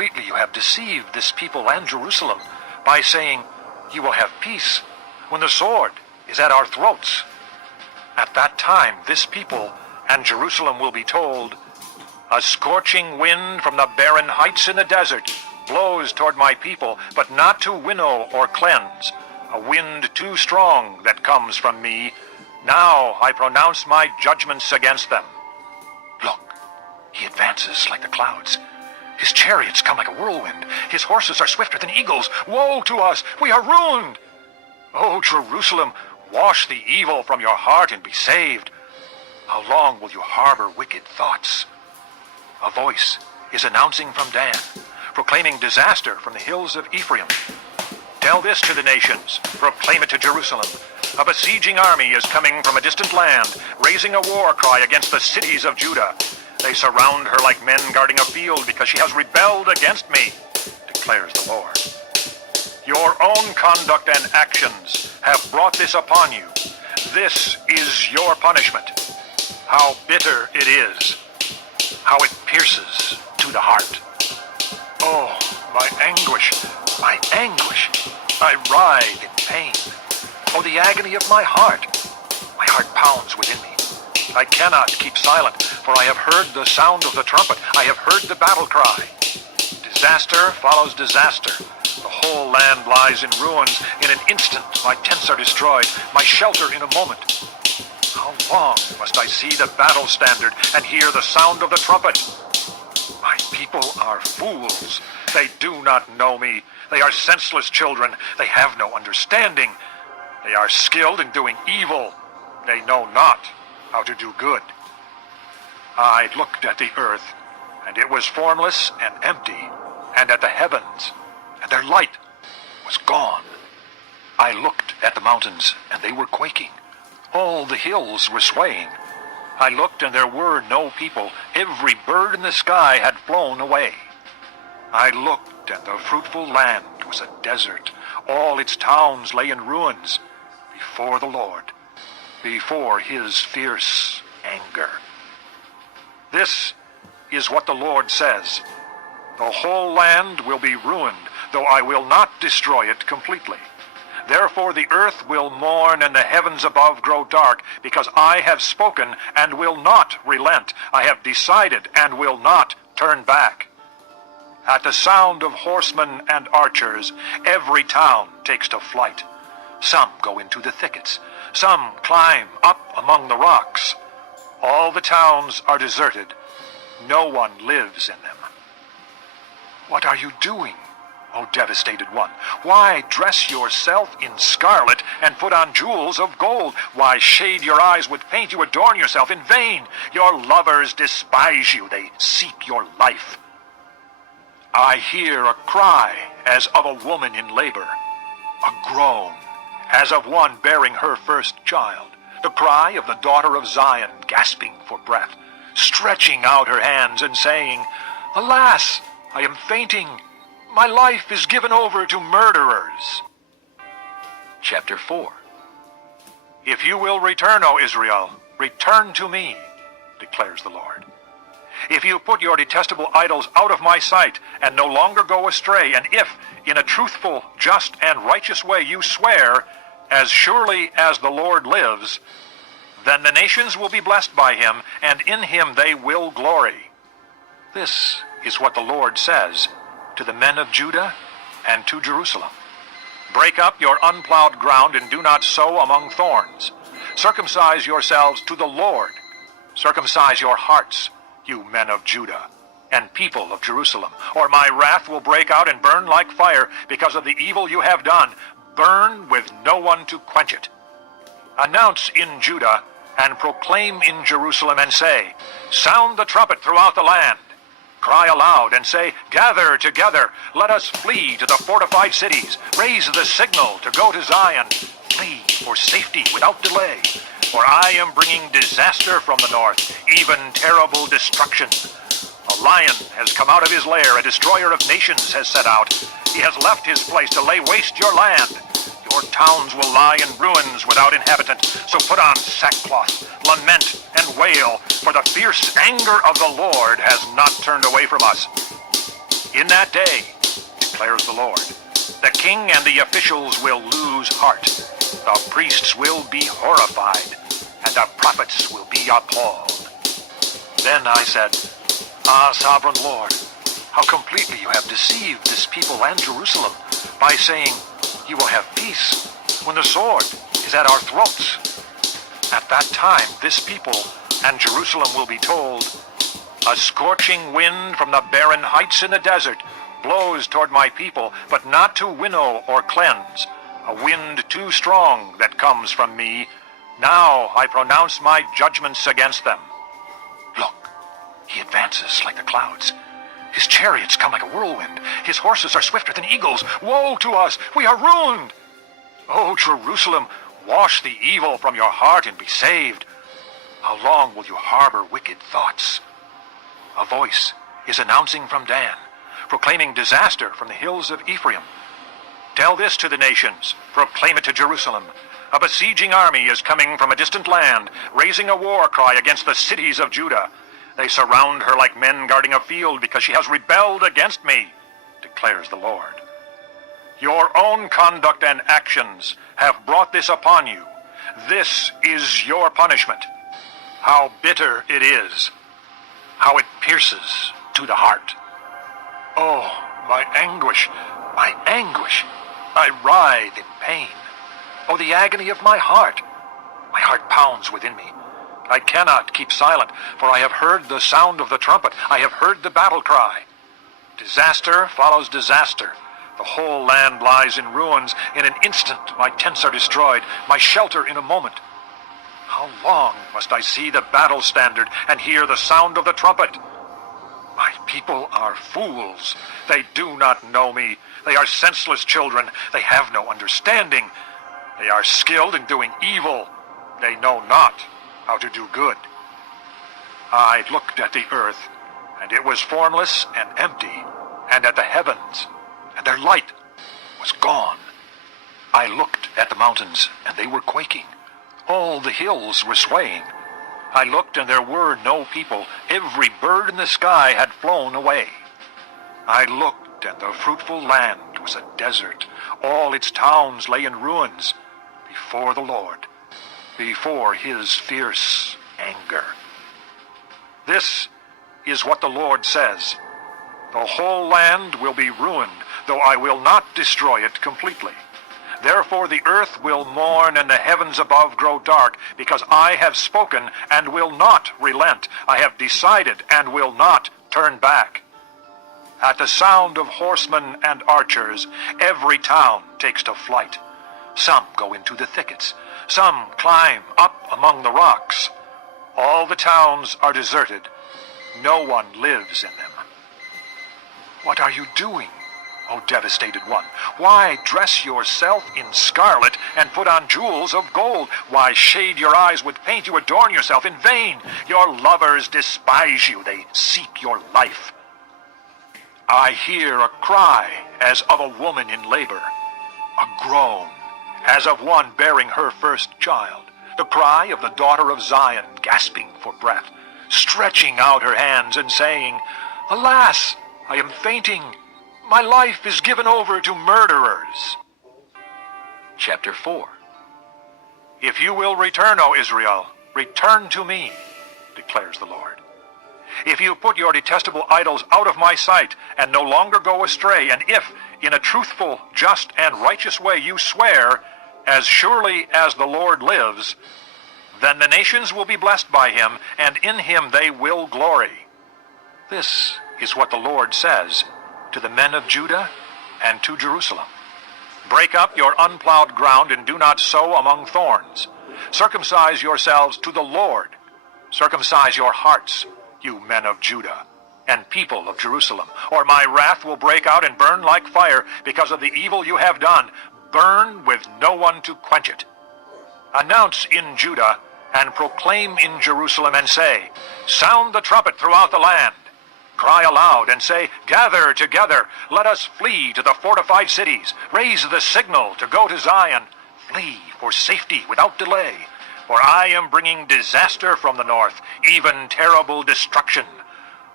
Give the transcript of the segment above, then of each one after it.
Completely you have deceived this people and Jerusalem by saying, "You will have peace," when the sword is at our throats. At that time, this people and Jerusalem will be told, "A scorching wind from the barren heights in the desert blows toward my people, but not to winnow or cleanse. A wind too strong that comes from me. Now I pronounce my judgments against them." Look, he advances like the clouds. His chariots come like a whirlwind. His horses are swifter than eagles. Woe to us! We are ruined! O Jerusalem, wash the evil from your heart and be saved. How long will you harbor wicked thoughts? A voice is announcing from Dan, proclaiming disaster from the hills of Ephraim. Tell this to the nations, proclaim it to Jerusalem. A besieging army is coming from a distant land, raising a war cry against the cities of Judah. They surround her like men guarding a field because she has rebelled against me, declares the Lord. Your own conduct and actions have brought this upon you. This is your punishment. How bitter it is. How it pierces to the heart. Oh, my anguish, my anguish. I writhe in pain. Oh, the agony of my heart. My heart pounds within me. I cannot keep silent, for I have heard the sound of the trumpet. I have heard the battle cry. Disaster follows disaster. The whole land lies in ruins. In an instant, my tents are destroyed, my shelter in a moment. How long must I see the battle standard and hear the sound of the trumpet? My people are fools. They do not know me. They are senseless children. They have no understanding. They are skilled in doing evil. They know not how to do good. I looked at the earth, and it was formless and empty, and at the heavens, and their light was gone. I looked at the mountains, and they were quaking. All the hills were swaying. I looked, and there were no people. Every bird in the sky had flown away. I looked, and the fruitful land was a desert. All its towns lay in ruins before the Lord, before his fierce anger. This is what the Lord says. The whole land will be ruined, though I will not destroy it completely. Therefore the earth will mourn and the heavens above grow dark, because I have spoken and will not relent. I have decided and will not turn back. At the sound of horsemen and archers, every town takes to flight. Some go into the thickets. Some climb up among the rocks. All the towns are deserted. No one lives in them. What are you doing, O devastated one? Why dress yourself in scarlet and put on jewels of gold? Why shade your eyes with paint? You adorn yourself in vain. Your lovers despise you. They seek your life. I hear a cry as of a woman in labor, a groan as of one bearing her first child, the cry of the daughter of Zion gasping for breath, stretching out her hands and saying, "Alas, I am fainting. My life is given over to murderers." Chapter 4. If you will return, O Israel, return to me, declares the Lord. If you put your detestable idols out of my sight and no longer go astray, and if, in a truthful, just, and righteous way you swear, "As surely as the Lord lives," then the nations will be blessed by him, and in him they will glory. This is what the Lord says to the men of Judah and to Jerusalem. Break up your unplowed ground and do not sow among thorns. Circumcise yourselves to the Lord. Circumcise your hearts, you men of Judah and people of Jerusalem, or my wrath will break out and burn like fire because of the evil you have done. Burn with no one to quench it. Announce in Judah and proclaim in Jerusalem and say, "Sound the trumpet throughout the land. Cry aloud and say, 'Gather together, let us flee to the fortified cities. Raise the signal to go to Zion. Flee for safety without delay. For I am bringing disaster from the north, even terrible destruction. A lion has come out of his lair, a destroyer of nations has set out. He has left his place to lay waste your land. Your towns will lie in ruins without inhabitant. So put on sackcloth, lament, and wail, for the fierce anger of the Lord has not turned away from us. In that day, declares the Lord, the king and the officials will lose heart. The priests will be horrified, and the prophets will be appalled. Then I said, Ah, sovereign Lord, how completely you have deceived this people and Jerusalem by saying, you will have peace when the sword is at our throats. At that time, this people and Jerusalem will be told, a scorching wind from the barren heights in the desert blows toward my people, but not to winnow or cleanse. A wind too strong that comes from me. Now I pronounce my judgments against them. Look, he advances like the clouds. His chariots come like a whirlwind. His horses are swifter than eagles. Woe to us! We are ruined! O Jerusalem, wash the evil from your heart and be saved. How long will you harbor wicked thoughts? A voice is announcing from Dan, proclaiming disaster from the hills of Ephraim. Tell this to the nations, proclaim it to Jerusalem. A besieging army is coming from a distant land, raising a war cry against the cities of Judah. They surround her like men guarding a field because she has rebelled against me, declares the Lord. Your own conduct and actions have brought this upon you. This is your punishment. How bitter it is. How it pierces to the heart. Oh, my anguish, my anguish. I writhe in pain. Oh, the agony of my heart. My heart pounds within me. I cannot keep silent, for I have heard the sound of the trumpet. I have heard the battle cry. Disaster follows disaster. The whole land lies in ruins. In an instant, my tents are destroyed, my shelter in a moment. How long must I see the battle standard and hear the sound of the trumpet? My people are fools. They do not know me. They are senseless children. They have no understanding. They are skilled in doing evil. They know not how to do good. I looked at the earth, and it was formless and empty, and at the heavens, and their light was gone. I looked at the mountains, and they were quaking. All the hills were swaying. I looked, and there were no people. Every bird in the sky had flown away. I looked, and the fruitful land was a desert. All its towns lay in ruins before the Lord, before his fierce anger. This is what the Lord says. The whole land will be ruined, though I will not destroy it completely. Therefore the earth will mourn and the heavens above grow dark, because I have spoken and will not relent. I have decided and will not turn back. At the sound of horsemen and archers, every town takes to flight. Some go into the thickets. Some climb up among the rocks. All the towns are deserted. No one lives in them. What are you doing, O devastated one? Why dress yourself in scarlet and put on jewels of gold? Why shade your eyes with paint? You adorn yourself in vain. Your lovers despise you. They seek your life. I hear a cry as of a woman in labor, a groan as of one bearing her first child, the cry of the daughter of Zion gasping for breath, stretching out her hands and saying, Alas, I am fainting. My life is given over to murderers. Chapter 4. If you will return, O Israel, return to me, declares the Lord. If you put your detestable idols out of my sight and no longer go astray, and if, in a truthful, just, and righteous way you swear, as surely as the Lord lives, then the nations will be blessed by him, and in him they will glory. This is what the Lord says to the men of Judah and to Jerusalem. Break up your unplowed ground and do not sow among thorns. Circumcise yourselves to the Lord. Circumcise your hearts, you men of Judah and people of Jerusalem, or my wrath will break out and burn like fire because of the evil you have done. Burn with no one to quench it. Announce in Judah and proclaim in Jerusalem and say, Sound the trumpet throughout the land. Cry aloud and say, Gather together, let us flee to the fortified cities. Raise the signal to go to Zion. Flee for safety without delay. For I am bringing disaster from the north, even terrible destruction.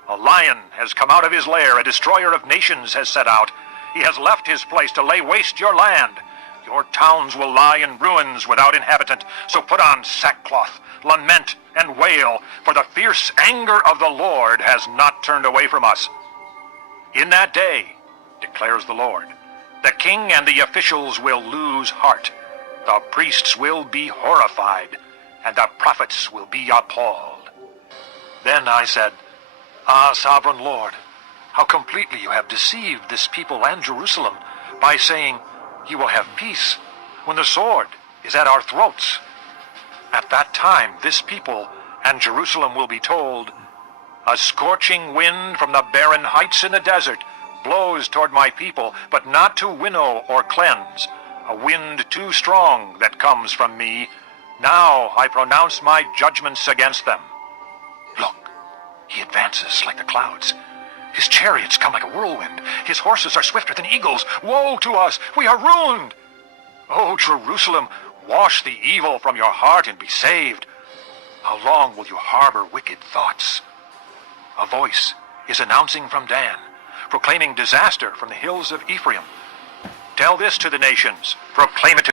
A lion has come out of his lair, a destroyer of nations has set out. He has left his place to lay waste your land. Your towns will lie in ruins without inhabitant, so put on sackcloth, lament, and wail, for the fierce anger of the Lord has not turned away from us. In that day, declares the Lord, the king and the officials will lose heart. The priests will be horrified, and the prophets will be appalled. Then I said, Ah, sovereign Lord, how completely you have deceived this people and Jerusalem by saying, You will have peace, when the sword is at our throats. At that time, this people and Jerusalem will be told, A scorching wind from the barren heights in the desert blows toward my people, but not to winnow or cleanse. A wind too strong that comes from me. Now I pronounce my judgments against them. Look, he advances like the clouds. His chariots come like a whirlwind. His horses are swifter than eagles. Woe to us! We are ruined! O Jerusalem, wash the evil from your heart and be saved. How long will you harbor wicked thoughts? A voice is announcing from Dan, proclaiming disaster from the hills of Ephraim. Tell this to the nations, proclaim it to